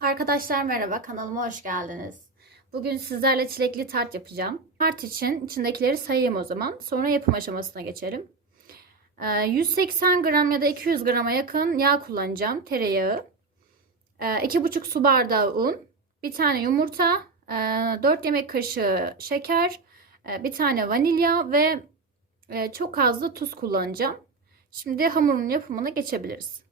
Arkadaşlar merhaba kanalıma hoş geldiniz. Bugün sizlerle çilekli tart yapacağım. Tart için içindekileri sayayım o zaman. Sonra yapım aşamasına geçelim. Ee, 180 gram ya da 200 grama yakın yağ kullanacağım. Tereyağı. Ee, 2,5 su bardağı un. Bir tane yumurta. 4 yemek kaşığı şeker. Bir tane vanilya ve e, çok az da tuz kullanacağım. Şimdi hamurun yapımına geçebiliriz.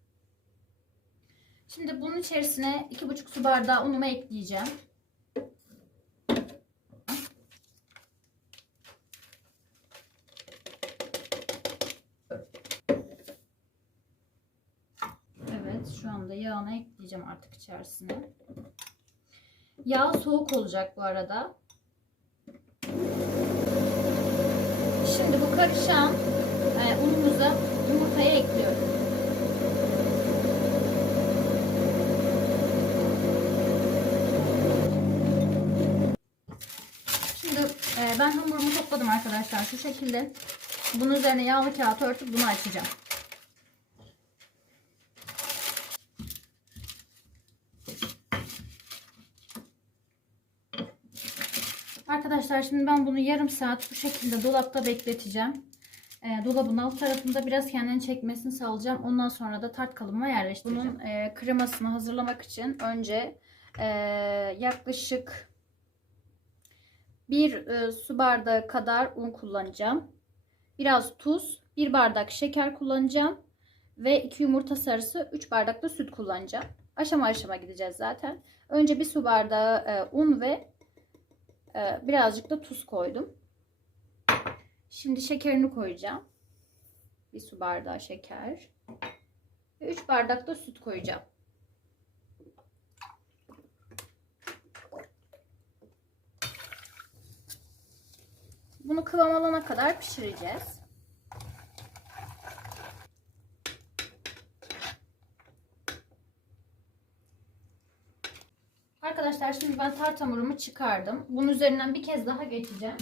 Şimdi bunun içerisine 2,5 su bardağı unumu ekleyeceğim. Evet şu anda yağını ekleyeceğim artık içerisine. Yağ soğuk olacak bu arada. Şimdi bu karışan e, unumuza yumurtayı ekliyorum. Şimdi e, ben hamurumu topladım arkadaşlar şu şekilde. Bunun üzerine yağlı kağıt örtüp bunu açacağım. Arkadaşlar şimdi ben bunu yarım saat bu şekilde dolapta bekleteceğim. E, dolabın alt tarafında biraz kendini çekmesini sağlayacağım. Ondan sonra da tart kalıbıma yerleştireceğim. Bunun e, kremasını hazırlamak için önce e, yaklaşık bir e, su bardağı kadar un kullanacağım. Biraz tuz, bir bardak şeker kullanacağım. Ve 2 yumurta sarısı, 3 bardak da süt kullanacağım. Aşama aşama gideceğiz zaten. Önce bir su bardağı e, un ve e, birazcık da tuz koydum. Şimdi şekerini koyacağım. Bir su bardağı şeker. Ve 3 bardak da süt koyacağım. Bunu kıvam alana kadar pişireceğiz. Arkadaşlar şimdi ben tart hamurumu çıkardım. Bunun üzerinden bir kez daha geçeceğim.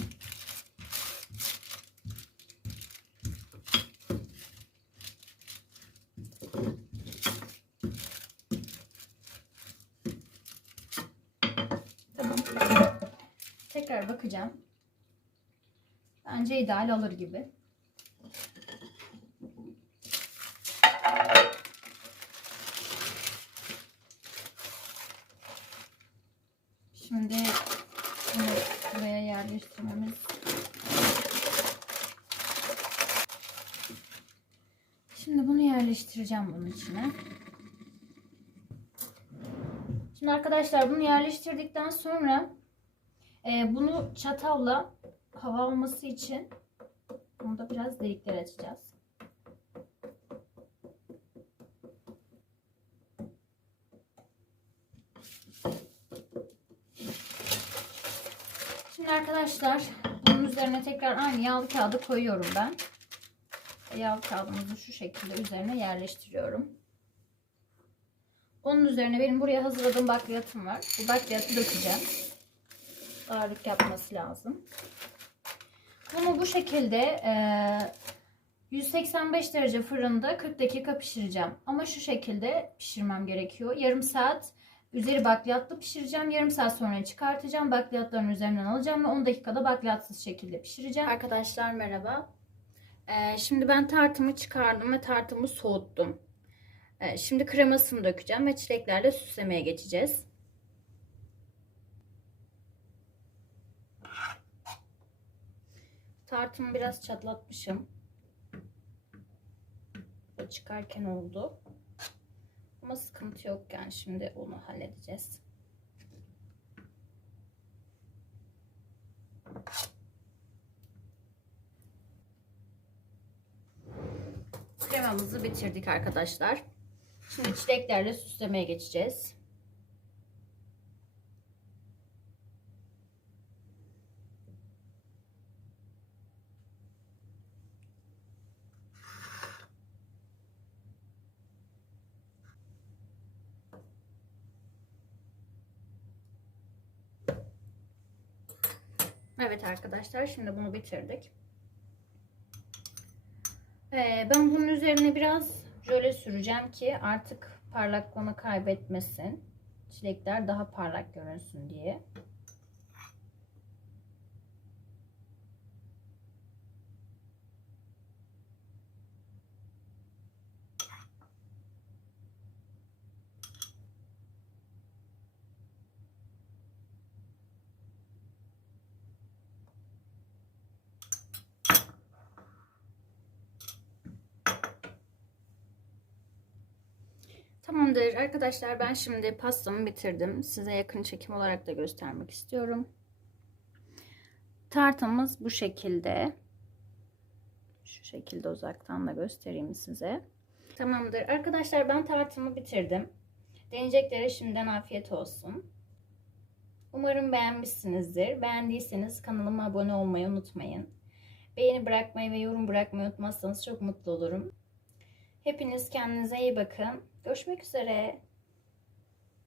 Tamam. Tekrar bakacağım. Bence ideal alır gibi. Şimdi bunu buraya yerleştirmemiz Şimdi bunu yerleştireceğim bunun içine. Şimdi arkadaşlar bunu yerleştirdikten sonra e, bunu çatalla hava alması için burada biraz delikler açacağız. Şimdi arkadaşlar bunun üzerine tekrar aynı yağlı kağıdı koyuyorum ben. Yağlı kağıdımızı şu şekilde üzerine yerleştiriyorum. Onun üzerine benim buraya hazırladığım bakliyatım var. Bu bakliyatı dökeceğim. Ağırlık yapması lazım. Bunu bu şekilde e, 185 derece fırında 40 dakika pişireceğim. Ama şu şekilde pişirmem gerekiyor. Yarım saat üzeri bakliyatlı pişireceğim. Yarım saat sonra çıkartacağım. Bakliyatların üzerinden alacağım ve 10 dakikada bakliyatsız şekilde pişireceğim. Arkadaşlar merhaba. E, şimdi ben tartımı çıkardım ve tartımı soğuttum. E, şimdi kremasını dökeceğim ve çileklerle süslemeye geçeceğiz. Tartımı biraz çatlatmışım. O çıkarken oldu. Ama sıkıntı yok yani şimdi onu halledeceğiz. Kremamızı bitirdik arkadaşlar. Şimdi çileklerle süslemeye geçeceğiz. Evet arkadaşlar şimdi bunu bitirdik. Ee, ben bunun üzerine biraz jöle süreceğim ki artık parlaklığını kaybetmesin. çilekler daha parlak görünsün diye. Tamamdır arkadaşlar ben şimdi pastamı bitirdim. Size yakın çekim olarak da göstermek istiyorum. Tartımız bu şekilde. Şu şekilde uzaktan da göstereyim size. Tamamdır arkadaşlar ben tartımı bitirdim. Deneyeceklere şimdiden afiyet olsun. Umarım beğenmişsinizdir. Beğendiyseniz kanalıma abone olmayı unutmayın. Beğeni bırakmayı ve yorum bırakmayı unutmazsanız çok mutlu olurum. Hepiniz kendinize iyi bakın. Görüşmek üzere.